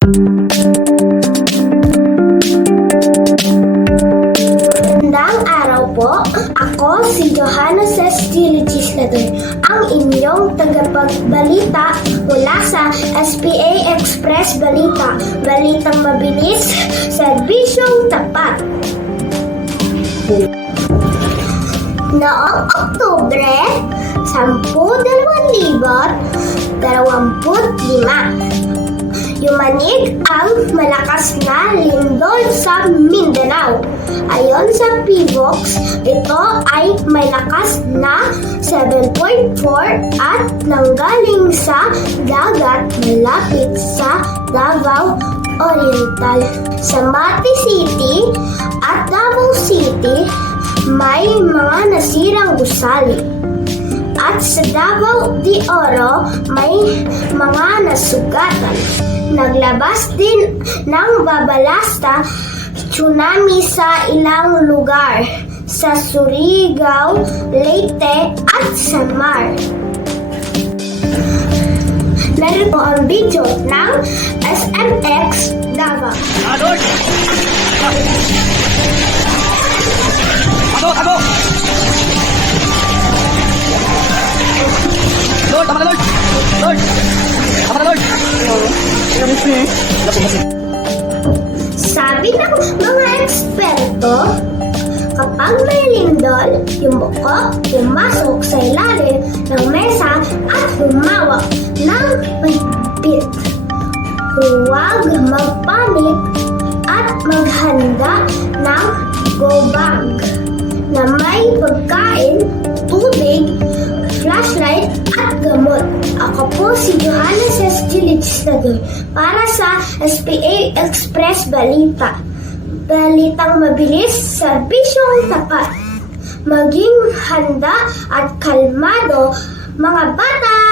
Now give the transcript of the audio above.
Magandang araw po. Ako si Johanna Cesty Legislador, ang inyong tagapagbalita mula sa SPA Express Balita. Balitang mabilis, serbisyong tapat. Noong Oktubre 10, 2025, yumanig ang malakas na lindol sa Mindanao. Ayon sa PHIVOLCS, ito ay may lakas na 7.4 at nanggaling sa dagat malapit sa Davao Oriental. Sa Mati City at Davao City, may mga nasirang gusali. At sa Davao de Oro, may mga nasugatan. Naglabas din ng babalasta tsunami sa ilang lugar sa Surigao, Leyte at Samar. Narito ang video ng SMX Davao. Ako! Lord, tama na Lord! Lord! Tama na Lord! Sabi ng mga eksperto, kapag may lindol, yung buko pumasok sa ilalim ng mesa at humawak ng mahigpit. Huwag magpanik at maghanda ng go bag na may pagkain, tubig, flashlight at gamot. Ako po si Johanna Cesty Legislador para sa SPA Express Balita. Balitang mabilis, serbisyong tapat. Maging handa at kalmado, mga bata!